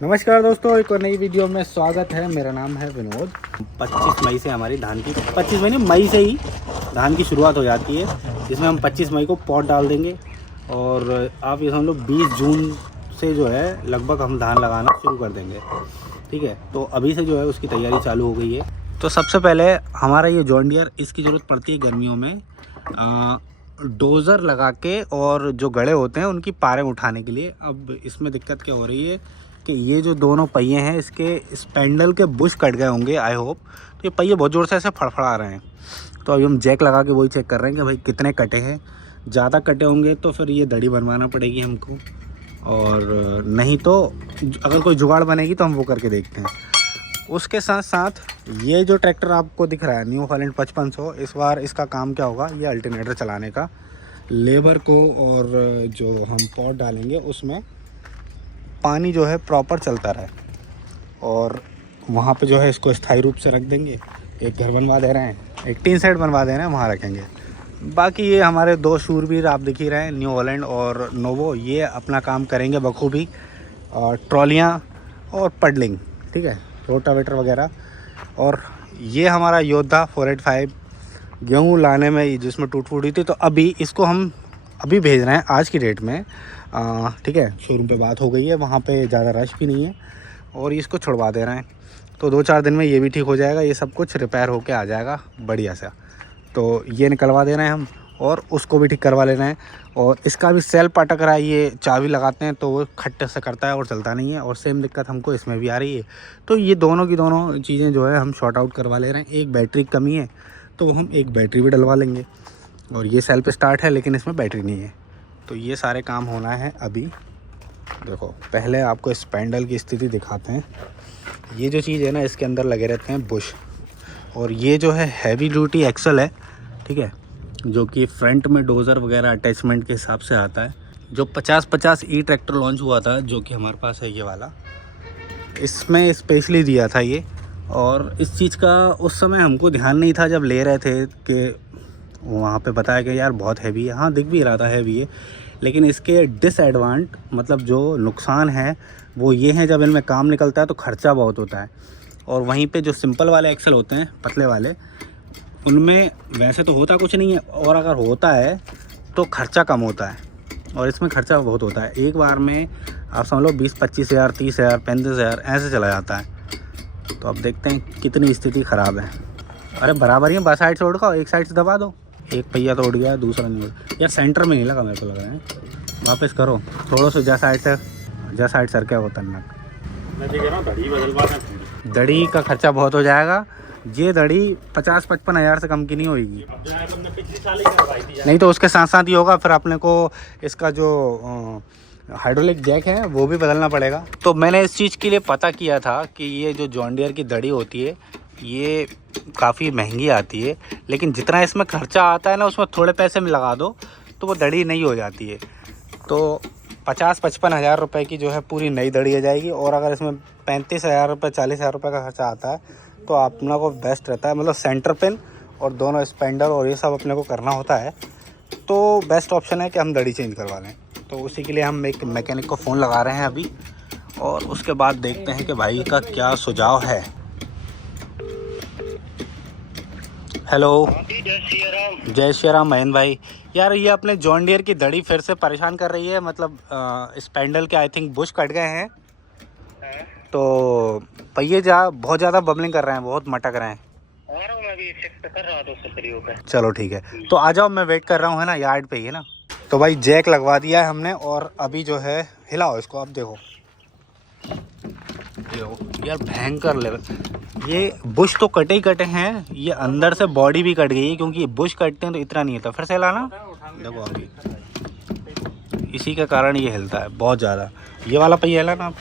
नमस्कार दोस्तों, एक और नई वीडियो में स्वागत है। मेरा नाम है विनोद। 25 मई से हमारी धान की 25 मई नहीं मई से ही धान की शुरुआत हो जाती है, जिसमें हम 25 मई को पॉट डाल देंगे और आप ये समझ लो 20 जून से जो है लगभग हम धान लगाना शुरू कर देंगे। ठीक है, तो अभी से जो है उसकी तैयारी चालू हो गई है। तो सबसे पहले हमारा ये जॉन डियर, इसकी ज़रूरत पड़ती है गर्मियों में डोज़र लगा के, और जो गड़े होते हैं उनकी पारें उठाने के लिए। अब इसमें दिक्कत क्या हो रही है कि ये जो दोनों पहिए हैं इसके स्पेंडल के बुश कट गए होंगे आई होप। तो ये पहिए बहुत ज़ोर से ऐसे फड़फड़ा रहे हैं, तो अभी हम जैक लगा के वही चेक कर रहे हैं कि भाई कितने कटे हैं। ज़्यादा कटे होंगे तो फिर ये दड़ी बनवाना पड़ेगी हमको, और नहीं तो अगर कोई जुगाड़ बनेगी तो हम वो करके देखते हैं। उसके साथ साथ ये जो ट्रैक्टर आपको दिख रहा है न्यू हॉलैंड 5500, इस बार इसका काम क्या होगा, ये अल्टरनेटर चलाने का, लेबर को और जो हम पॉट डालेंगे उसमें पानी जो है प्रॉपर चलता रहे। और वहाँ पे जो है इसको स्थायी रूप से रख देंगे। एक घर बनवा दे रहे हैं, एक टीन सेट बनवा दे रहे हैं, वहाँ रखेंगे। बाकी ये हमारे दो शूरवीर आप दिख ही रहे हैं, न्यू हॉलैंड और नोवो, ये अपना काम करेंगे बखूबी। ट्रॉलियाँ और पडलिंग, ठीक है, रोटावेटर वगैरह। और ये हमारा योद्धा 485 गेहूँ लाने में जिसमें टूट फूट हुई थी, तो अभी इसको हम अभी भेज रहे हैं आज की डेट में। ठीक है, शोरूम पे बात हो गई है, वहाँ पे ज़्यादा रश भी नहीं है, और इसको छुड़वा दे रहे हैं। तो 2-4 दिन में ये भी ठीक हो जाएगा, ये सब कुछ रिपेयर होके आ जाएगा बढ़िया सा। तो ये निकलवा दे रहे हैं हम, और उसको भी ठीक करवा ले रहे हैं। और इसका भी सेल पटक रहा है, ये चाबी लगाते हैं तो वो खट्टे से करता है और चलता नहीं है, और सेम दिक्कत हमको इसमें भी आ रही है। तो ये दोनों की दोनों चीज़ें जो है हम शॉर्ट आउट करवा ले रहे हैं। एक बैटरी की कमी है तो हम एक बैटरी भी डलवा लेंगे, और ये सेल्फ स्टार्ट है लेकिन इसमें बैटरी नहीं है। तो ये सारे काम होना है अभी। देखो, पहले आपको स्पेंडल की स्थिति दिखाते हैं। ये जो चीज़ है ना, इसके अंदर लगे रहते हैं बुश, और ये जो है हैवी ड्यूटी एक्सल है, ठीक है, जो कि फ्रंट में डोज़र वगैरह अटैचमेंट के हिसाब से आता है। जो 50-50 ई ट्रैक्टर लॉन्च हुआ था, जो कि हमारे पास है ये वाला, इसमें स्पेशली दिया था ये। और इस चीज़ का उस समय हमको ध्यान नहीं था जब ले रहे थे, कि वहाँ पे बताया कि यार बहुत हैवी है। हाँ, दिख भी रहा था हैवी है, लेकिन इसके डिसएडवांट मतलब जो नुकसान है वो ये है, जब इनमें काम निकलता है तो ख़र्चा बहुत होता है। और वहीं पे जो सिंपल वाले एक्सल होते हैं, पतले वाले, उनमें वैसे तो होता कुछ नहीं है, और अगर होता है तो ख़र्चा कम होता है, और इसमें ख़र्चा बहुत होता है। एक बार में आप समझ लो 20-25 हज़ार, 30 हज़ार, 35 हज़ार ऐसे चला जाता है। तो अब देखते हैं कितनी स्थिति ख़राब है। अरे बराबर ही है, बस साइड से उड़ का, एक साइड से दबा दो। एक पहिया तो उड़ गया, दूसरा नहीं उड़। यार सेंटर में नहीं लगा, मेरे को लग रहा है। वापस करो थोड़ा सा, जा साइड सर क्या होता है। मैं देख रहा हूँ दड़ी बदलवा दें। दड़ी का खर्चा बहुत हो जाएगा। ये दड़ी 50-55 हज़ार से कम की नहीं होगी। पिछली साल ही करवाई थी। नहीं तो उसके साथ साथ ही होगा, फिर अपने को इसका जो हाइड्रोलिक जैक है वो भी बदलना पड़ेगा। तो मैंने इस चीज़ के लिए पता किया था कि ये जो जॉन डियर की दड़ी होती है ये काफ़ी महंगी आती है, लेकिन जितना इसमें खर्चा आता है ना, उसमें थोड़े पैसे में लगा दो तो वो दड़ी नहीं हो जाती है। तो 50-55 हज़ार रुपये की जो है पूरी नई दड़ी आ जाएगी। और अगर इसमें 35 हज़ार रुपये, 40 हज़ार रुपये का खर्चा आता है तो अपना को बेस्ट रहता है। मतलब सेंटर पिन और दोनों स्पेंडल और ये सब अपने को करना होता है, तो बेस्ट ऑप्शन है कि हम दड़ी चेंज करवा लें। तो उसी के लिए हम एक मैकेनिक को फ़ोन लगा रहे हैं अभी, और उसके बाद देखते हैं कि भाई का क्या सुझाव है। हेलो, जय श्री राम महेंद्र भाई। यार ये अपने जॉन डियर की दड़ी फिर से परेशान कर रही है। मतलब स्पेंडल के आई थिंक बुश कट गए हैं, तो पहिए बहुत ज़्यादा बबलिंग कर रहे हैं, बहुत मटक रहे हैं। मैं भी चेक कर रहा था उससे फ्री होकर। चलो ठीक है, तो आ जाओ, मैं वेट कर रहा हूँ, है ना, यार्ड पे ही है ना। तो भाई जैक लगवा दिया है हमने, और अभी जो है हिलाओ इसको। अब देखो यार भयंकर लेवल। ये बुश तो कटे ही कटे हैं, ये अंदर से बॉडी भी कट गई है, क्योंकि ये बुश कटते हैं तो इतना नहीं होता। फिर से हिलाना, देखो अभी इसी के कारण ये हिलता है बहुत ज़्यादा। ये वाला पहिया हिला ना आप।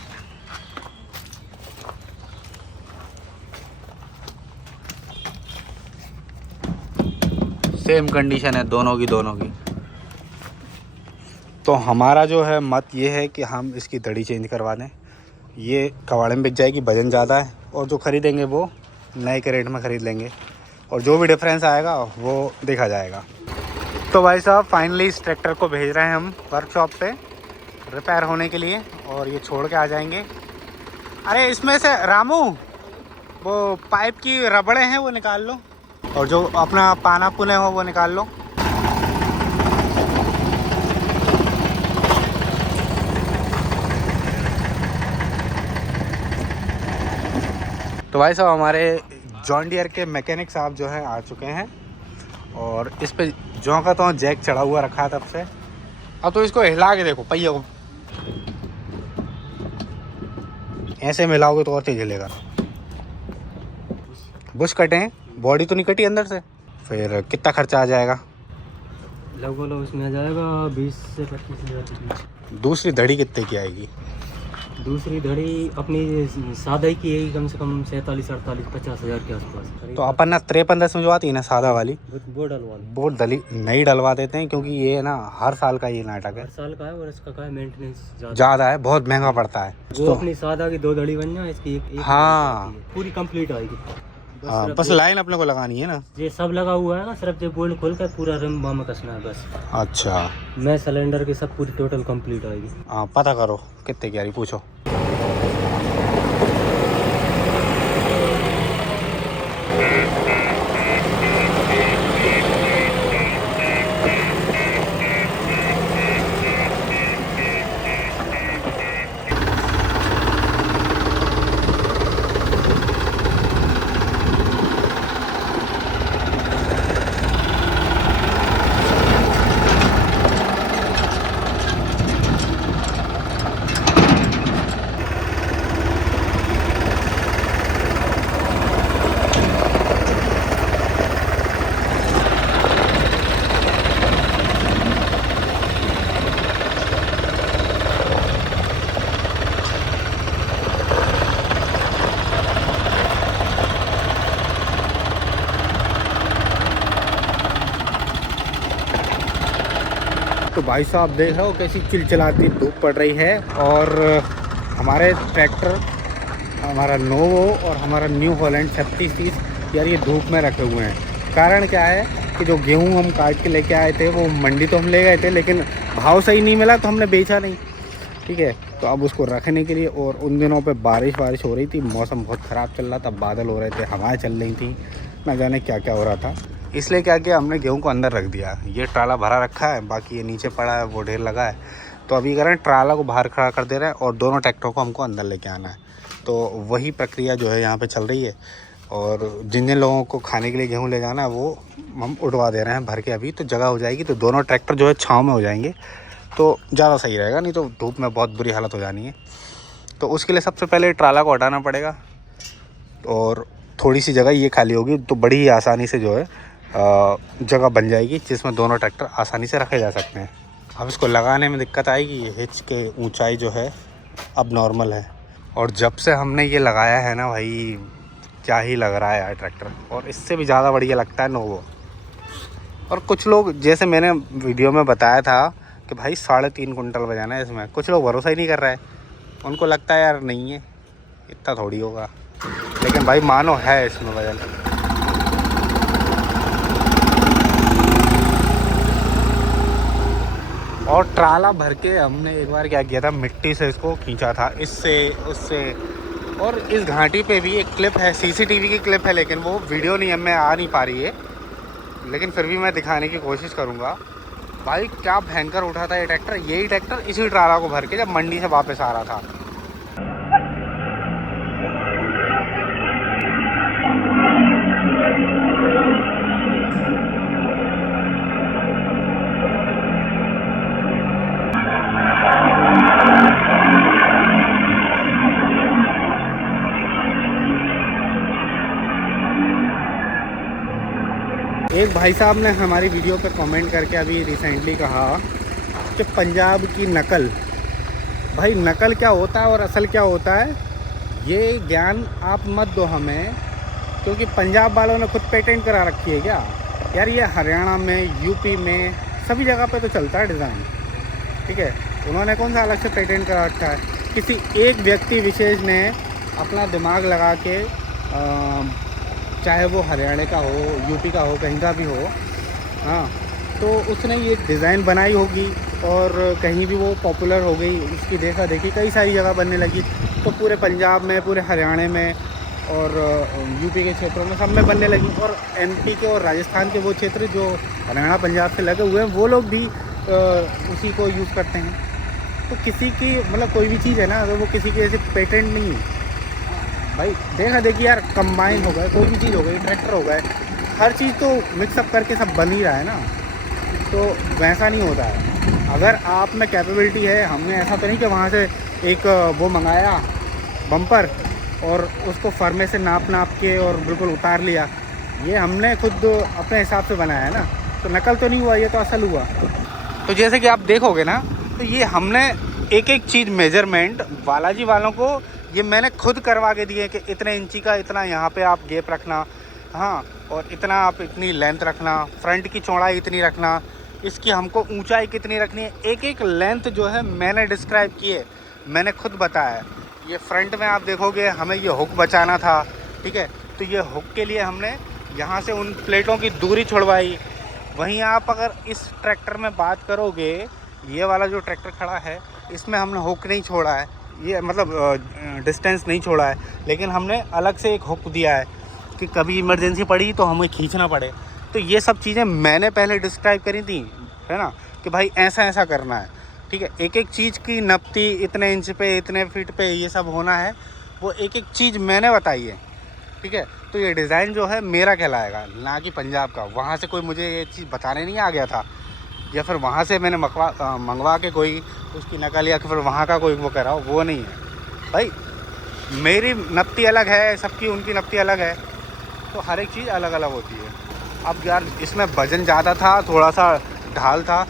सेम कंडीशन है दोनों की। तो हमारा जो है मत ये है कि हम इसकी दड़ी चेंज करवा दें। ये कबाड़े में बिक जाएगी, वजन ज़्यादा है, और जो ख़रीदेंगे वो नए के रेट में ख़रीद लेंगे, और जो भी डिफरेंस आएगा वो देखा जाएगा। तो भाई साहब फाइनली इस ट्रैक्टर को भेज रहे हैं हम वर्कशॉप पे रिपेयर होने के लिए, और ये छोड़ के आ जाएंगे। अरे इसमें से रामू वो पाइप की रबड़े हैं वो निकाल लो, और जो अपना पाना पुने हो वो निकाल लो। तो भाई साहब हमारे जॉन डियर के मैकेनिक साहब जो हैं आ चुके हैं, और इस पे जो का तो जैक चढ़ा हुआ रखा है तब से। अब तो इसको हिला के देखो पहिए को, ऐसे मिलाओगे तो और तेज हिलेगा। बुश कटे हैं, बॉडी तो नहीं कटी अंदर से। फिर कितना खर्चा आ जाएगा? लगभग उसमें आ जाएगा 20 से 25 हज़ार के बीच। दूसरी धड़ी कितने की आएगी? दूसरी धड़ी अपनी सादा की है कम से कम 47, 48, 50 हज़ार के आसपास। तो अपन ना 53-10 में जो आती है ना सादा वाली, वो डलवा वो दली नहीं डलवा देते हैं, क्योंकि ये ना हर साल का ये नाटक है। हर साल का है, और इसका का है मेंटेनेंस ज़्यादा है, बहुत महंगा पड़ता है। वो तो अपनी सादा की 2 धड़ी बन जाए, इसकी एक हाँ पूरी कंप्लीट आएगी। बस लाइन अपने को लगानी है ना। ये सब लगा हुआ है ना, सिर्फ जो बोल्ट खोल कर पूरा रिम बाम कसना है बस। अच्छा, मैं सिलेंडर की सब पूरी टोटल कंप्लीट आएगी। हाँ पता करो कितने की आ रही, पूछो। तो भाई साहब देख रहे हो कैसी चिलचिलाती धूप पड़ रही है, और हमारे ट्रैक्टर, हमारा नोवो और हमारा न्यू हॉलैंड 3630 यार ये धूप में रखे हुए हैं। कारण क्या है कि जो गेहूं हम काट के लेके आए थे वो मंडी तो हम ले गए थे, लेकिन भाव सही नहीं मिला तो हमने बेचा नहीं, ठीक है। तो अब उसको रखने के लिए, और उन दिनों पे बारिश हो रही थी, मौसम बहुत ख़राब चल रहा था, बादल हो रहे थे, हवाएं चल रही थी, ना जाने क्या क्या हो रहा था। इसलिए क्या किया हमने, गेहूं को अंदर रख दिया। ये ट्राला भरा रखा है, बाकी ये नीचे पड़ा है, वो ढेर लगा है। तो अभी करें ट्राला को बाहर खड़ा कर दे रहे हैं, और दोनों ट्रैक्टरों को हमको अंदर लेके आना है। तो वही प्रक्रिया जो है यहाँ पे चल रही है, और जिन जिन लोगों को खाने के लिए गेहूँ ले जाना है वो हम उठवा दे रहे हैं भर के। अभी तो जगह हो जाएगी तो दोनों ट्रैक्टर जो है छाँव में हो जाएंगे, तो ज़्यादा सही रहेगा, नहीं तो धूप में बहुत बुरी हालत हो जानी है। तो उसके लिए सबसे पहले ट्राला को हटाना पड़ेगा, और थोड़ी सी जगह ये खाली होगी तो बड़ी ही आसानी से जो है जगह बन जाएगी, जिसमें दोनों ट्रैक्टर आसानी से रखे जा सकते हैं। अब इसको लगाने में दिक्कत आएगी, ये हिच के ऊंचाई जो है अब नॉर्मल है, और जब से हमने ये लगाया है ना भाई, क्या ही लग रहा है यार ट्रैक्टर, और इससे भी ज़्यादा बढ़िया लगता है नोवो। और कुछ लोग, जैसे मैंने वीडियो में बताया था कि भाई 3.5 कुंटल बजाना है इसमें, कुछ लोग भरोसा ही नहीं कर रहे हैं, उनको लगता है यार नहीं है, इतना थोड़ी होगा, लेकिन भाई मानो है इसमें वजन। और ट्राला भर के हमने एक बार क्या किया था, मिट्टी से इसको खींचा था, इससे उससे। और इस घाटी पे भी एक क्लिप है, सीसीटीवी की क्लिप है, लेकिन वो वीडियो नहीं में आ नहीं पा रही है, लेकिन फिर भी मैं दिखाने की कोशिश करूँगा। भाई क्या भयंकर उठा था ये ट्रैक्टर। यही ट्रैक्टर इसी ट्राला को भर के जब मंडी से वापस आ रहा था। एक भाई साहब ने हमारी वीडियो पे कमेंट करके अभी रिसेंटली कहा कि पंजाब की नकल, भाई नकल क्या होता है और असल क्या होता है ये ज्ञान आप मत दो हमें, क्योंकि पंजाब वालों ने खुद पेटेंट करा रखी है क्या यार। ये हरियाणा में, यूपी में, सभी जगह पे तो चलता है डिज़ाइन, ठीक है। उन्होंने कौन सा अलग से पेटेंट करा रखा है? किसी एक व्यक्ति विशेष ने अपना दिमाग लगा के चाहे वो हरियाणा का हो, यूपी का हो, कहीं का भी हो, हाँ, तो उसने ये डिज़ाइन बनाई होगी, और कहीं भी वो पॉपुलर हो गई, इसकी देखा देखी कई सारी जगह बनने लगी। तो पूरे पंजाब में, पूरे हरियाणा में और यूपी के क्षेत्रों में सब में बनने लगी। और एमपी के और राजस्थान के वो क्षेत्र जो हरियाणा पंजाब से लगे हुए हैं, वो लोग भी उसी को यूज़ करते हैं। तो किसी की मतलब कोई भी चीज़ है ना, तो वो किसी के ऐसे पेटेंट नहीं है भाई। देखा देखी यार, कंबाइन हो गए, कोई भी चीज़ हो गई, ट्रैक्टर हो गए, हर चीज़ तो मिक्सअप करके सब बन ही रहा है ना। तो वैसा नहीं होता है। अगर आप में कैपेबिलिटी है, हमने ऐसा तो नहीं कि वहाँ से एक वो मंगाया बम्पर और उसको फर्मे से नाप के और बिल्कुल उतार लिया। ये हमने खुद अपने हिसाब से बनाया है ना, तो नकल तो नहीं हुआ, ये तो असल हुआ। तो जैसे कि आप देखोगे ना, तो ये हमने एक एक चीज़ मेजरमेंट बालाजी वालों को ये मैंने खुद करवा के दिए कि इतने इंची का इतना यहाँ पे आप गैप रखना, हाँ, और इतना आप इतनी लेंथ रखना, फ्रंट की चौड़ाई इतनी रखना, इसकी हमको ऊंचाई कितनी रखनी है, एक एक लेंथ जो है मैंने डिस्क्राइब की है, मैंने खुद बताया है। ये फ्रंट में आप देखोगे हमें ये हुक बचाना था, ठीक है, तो ये हुक के लिए हमने यहाँ से उन प्लेटों की दूरी छुड़वाई। वहीं आप अगर इस ट्रैक्टर में बात करोगे, ये वाला जो ट्रैक्टर खड़ा है इसमें हमने हुक नहीं छोड़ा है, ये मतलब डिस्टेंस नहीं छोड़ा है, लेकिन हमने अलग से एक हुक दिया है कि कभी इमरजेंसी पड़ी तो हमें खींचना पड़े। तो ये सब चीज़ें मैंने पहले डिस्क्राइब करी थी, है ना, कि भाई ऐसा ऐसा करना है, ठीक है। एक एक चीज़ की नपती इतने इंच पे, इतने फीट पे ये सब होना है, वो एक एक चीज़ मैंने बताई है, ठीक है। तो ये डिज़ाइन जो है मेरा कहलाएगा, ना कि पंजाब का। वहाँ से कोई मुझे ये चीज़ बताने नहीं आ गया था, या फिर वहाँ से मैंने मंगवा के कोई उसकी नकल या फिर वहाँ का कोई वो कराओ, वो नहीं है भाई। मेरी नपती अलग है, सबकी उनकी नपती अलग है, तो हर एक चीज़ अलग अलग होती है। अब यार इसमें वजन ज़्यादा था, थोड़ा सा ढाल था,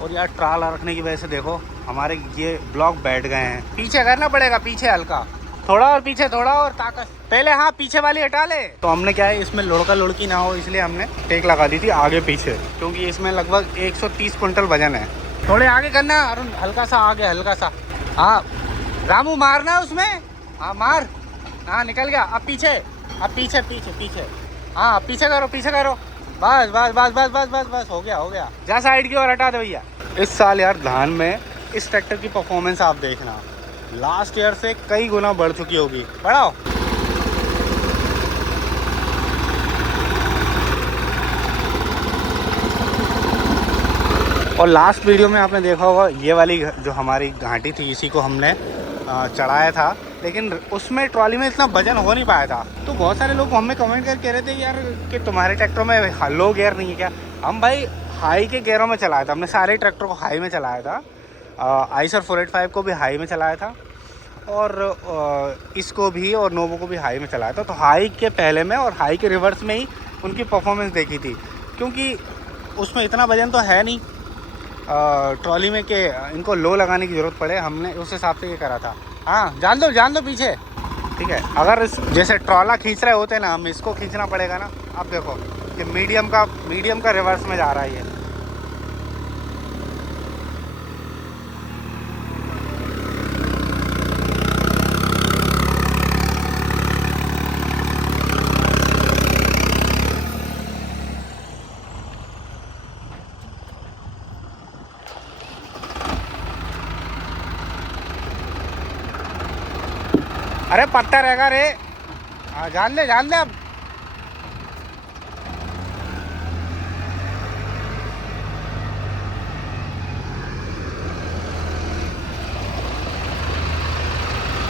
और यार ट्राल रखने की वजह से देखो हमारे ये ब्लॉक बैठ गए हैं। पीछे करना पड़ेगा, पीछे हल्का, थोड़ा और पीछे, थोड़ा और ताकत पहले, हाँ पीछे वाली हटा ले। तो हमने क्या है, इसमें लुढ़का लुढ़की ना हो इसलिए हमने टेक लगा दी थी आगे पीछे, क्योंकि इसमें लगभग 130 कुंटल वजन है। थोड़े आगे करना अरुण, हल्का सा आगे, हल्का सा, हाँ रामू मारना उसमें, हाँ मार, हाँ निकल गया। अब पीछे, अब पीछे पीछे पीछे, हाँ पीछे करो, पीछे करो, बस बस बस बस बस बस बस, हो गया हो गया। जा साइड की ओर हटा दे भैया। इस साल यार धान में इस ट्रैक्टर की परफॉर्मेंस आप देखना, लास्ट ईयर से कई गुना बढ़ चुकी होगी। बढ़ाओ। और लास्ट वीडियो में आपने देखा होगा, ये वाली जो हमारी घाटी थी इसी को हमने चढ़ाया था, लेकिन उसमें ट्रॉली में इतना वजन हो नहीं पाया था। तो बहुत सारे लोग हमें कमेंट करके कह रहे थे यार कि तुम्हारे ट्रैक्टर में लो गियर नहीं है क्या। हम भाई हाई के गियरों में चलाया था, हमने सारे ट्रैक्टर को हाई में चलाया था। आइसर 485 को भी हाई में चलाया था, और इसको भी और नोवो को भी हाई में चलाया था। तो हाई के पहले में और हाई के रिवर्स में ही उनकी परफॉर्मेंस देखी थी, क्योंकि उसमें इतना वजन तो है नहीं ट्रॉली में कि इनको लो लगाने की ज़रूरत पड़े। हमने उस हिसाब से ये करा था। हाँ जान दो पीछे, ठीक है। अगर जैसे ट्रॉला खींच रहे होते ना, हम इसको खींचना पड़ेगा ना। अब देखो कि मीडियम का रिवर्स में जा रहा है ये। अरे पत्ता रहेगा रे, हाँ जान दे अब।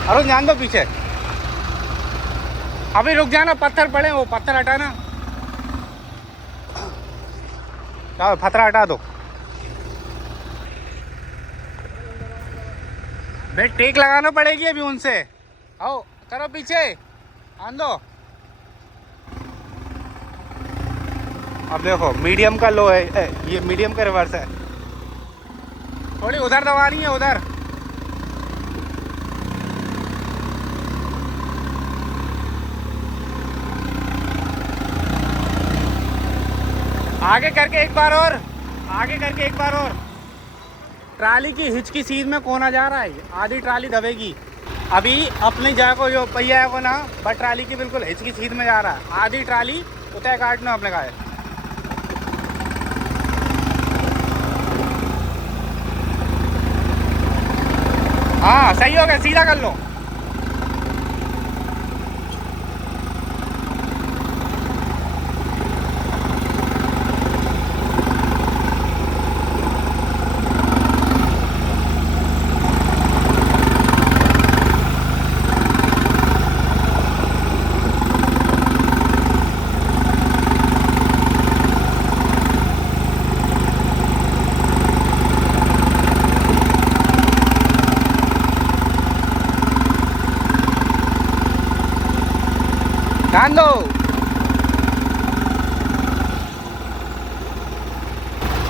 अरे जान दो पीछे, अभी रुक जाना, पत्थर पड़े, वो पत्थर हटाना, पत्थर हटा दो। भाई टेक लगाना पड़ेगी अभी उनसे। आओ करो पीछे, आन दो। अब देखो मीडियम का लो है, ये मीडियम का रिवर्स है। थोड़ी उधर दबानी है, उधर। आगे करके एक बार और, आगे करके एक बार और। ट्राली की हिच की सीध में कोना जा रहा है, आधी ट्राली दबेगी। अभी अपनी जगह को जो पहिया है वो ना, बट ट्राली की बिल्कुल हिच की सीध में जा रहा है। आधी ट्राली उतः काटना अपने का है। हाँ सही हो गया, सीधा कर लो। ध्यान दो।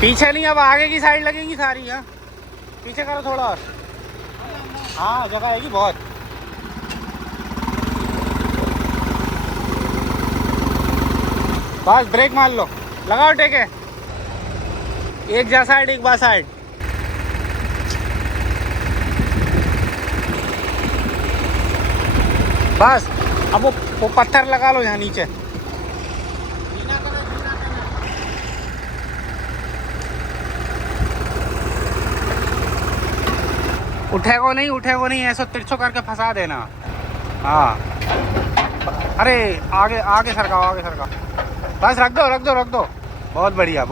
पीछे नहीं, अब आगे की साइड लगेगी सारी। हाँ पीछे करो थोड़ा और। हाँ जगह आएगी बहुत। बस ब्रेक मार लो, लगाओ टेके। एक जा साइड एक बा साइड। बस अब वो पत्थर लगा लो यहाँ नीचे। उठेगो नहीं, ऐसा तिरछो करके फंसा देना। हाँ अरे आगे आगे सरकाओ। बस रख दो। बहुत बढ़िया।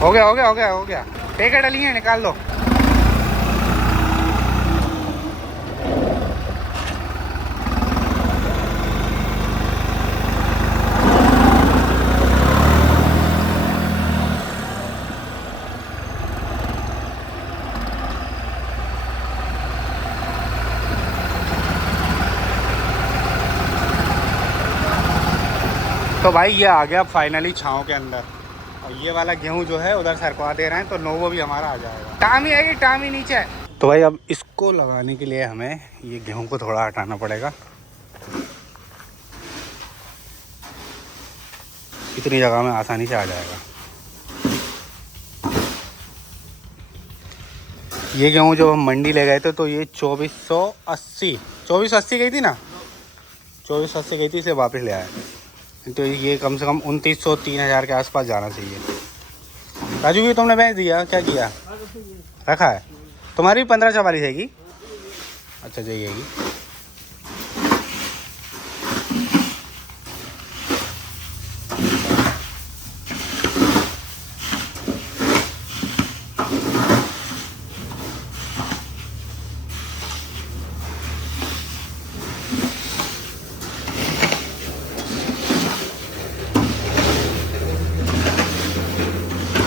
हो गया। टेके डली है, निकाल लो। तो भाई ये आ गया फाइनली छाँव के अंदर। और ये वाला गेहूं जो है उधर सरकवा दे रहे हैं, तो नोवो भी हमारा आ जाएगा। टामी आएगी, टामी नीचे। तो भाई अब इसको लगाने के लिए हमें ये गेहूं को थोड़ा हटाना पड़ेगा। इतनी जगह में आसानी से आ जाएगा। ये गेहूं जो हम मंडी ले गए थे तो ये 2480 गई थी ना, 2480 गई थी, इसे वापस ले आए। तो ये कम से कम 2900 3000 के आसपास जाना चाहिए। राजू भी तुमने बेच दिया, क्या किया? रखा है। तुम्हारी 1544 हैगी। अच्छा जाइएगी।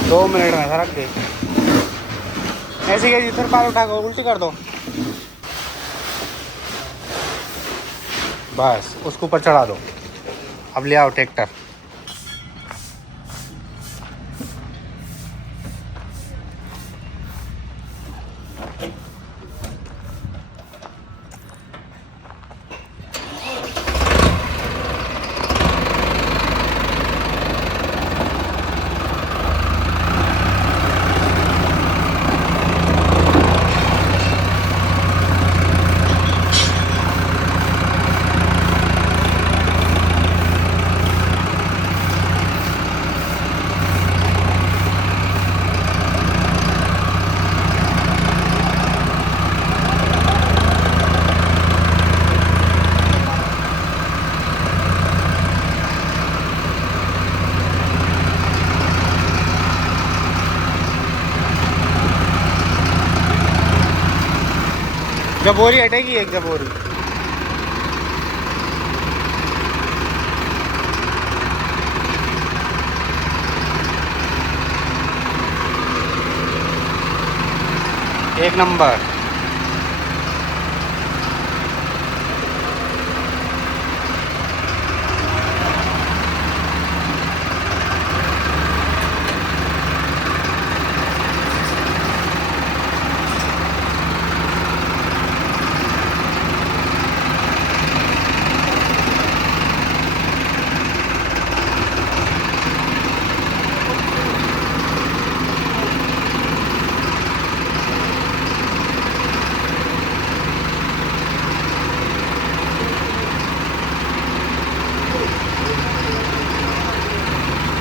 दो मिनट में सरक दे। ऐसे कैसी फिर पार उठा कर उल्टी कर दो। बस उसको ऊपर चढ़ा दो। अब ले आओ ट्रैक्टर। जब बोरी हटेगी एक जब बोरी। एक नंबर।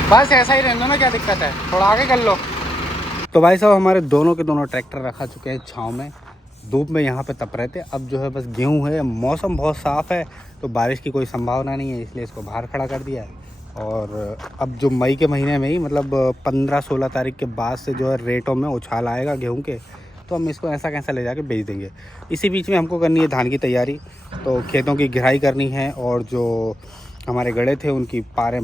बस ऐसा ही रहने दो ना, क्या दिक्कत है, थोड़ा आगे कर लो। तो भाई साहब हमारे दोनों के दोनों ट्रैक्टर रखा चुके हैं छाँव में। धूप में यहाँ पे तप रहे थे। अब जो है बस गेहूँ है, मौसम बहुत साफ़ है तो बारिश की कोई संभावना नहीं है, इसलिए इसको बाहर खड़ा कर दिया है। और अब जो मई के महीने में ही मतलब 15-16 तारीख के बाद से जो है रेटों में उछाल आएगा गेहूं के, तो हम इसको ऐसा कैसा ले जाके बेच देंगे। इसी बीच में हमको करनी है धान की तैयारी, तो खेतों की घेराई करनी है और जो हमारे गड़े थे उनकी पारें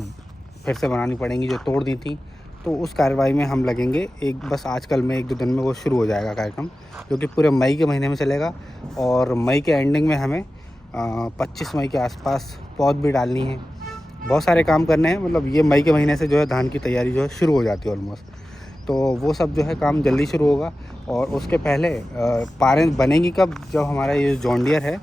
फिर से बनानी पड़ेंगी जो तोड़ दी थी, तो उस कार्रवाई में हम लगेंगे। एक बस आजकल में 1-2 दिन में वो शुरू हो जाएगा कार्यक्रम, जो कि पूरे मई के महीने में चलेगा। और मई के एंडिंग में हमें 25 मई के आसपास पौध भी डालनी है। बहुत सारे काम करने हैं, मतलब ये मई के महीने से जो है धान की तैयारी जो है शुरू हो जाती है ऑलमोस्ट, तो वो सब जो है काम जल्दी शुरू होगा। और उसके पहले पारें बनेंगी कब, जब हमारा ये जॉन डियर है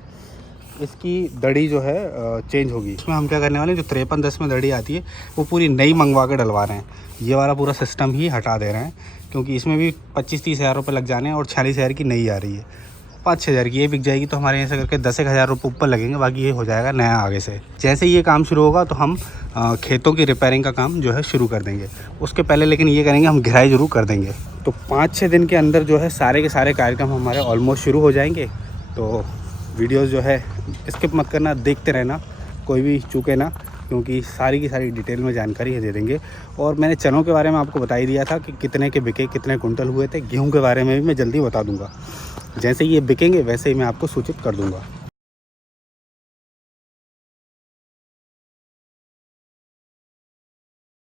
इसकी दड़ी जो है चेंज होगी। इसमें हम क्या करने वाले हैं, जो 5310 में दड़ी आती है वो पूरी नई मंगवा के डलवा रहे हैं। ये वाला पूरा सिस्टम ही हटा दे रहे हैं, क्योंकि इसमें भी 25-30 हज़ार रुपये लग जाने हैं और 46 हज़ार की नई आ रही है। 5-6 हज़ार की ये बिक जाएगी, तो हमारे यहाँ से करके 10-1 हज़ार रुपये ऊपर लगेंगे, बाकी ये हो जाएगा नया आगे से। जैसे ये काम शुरू होगा तो हम खेतों की रिपेयरिंग का काम जो है शुरू कर देंगे। उसके पहले लेकिन ये करेंगे, हम घेराई जरूर कर देंगे। तो 5-6 दिन के अंदर जो है सारे के सारे कार्यक्रम हमारे ऑलमोस्ट शुरू हो जाएंगे। तो वीडियोज़ जो है स्किप मत करना, देखते रहना, कोई भी चूके ना, क्योंकि सारी की सारी डिटेल में जानकारी दे देंगे। और मैंने चनों के बारे में आपको बता ही दिया था कि कितने के बिके, कितने कुंटल हुए थे। गेहूं के बारे में भी मैं जल्दी बता दूंगा, जैसे ये बिकेंगे वैसे ही मैं आपको सूचित कर दूंगा।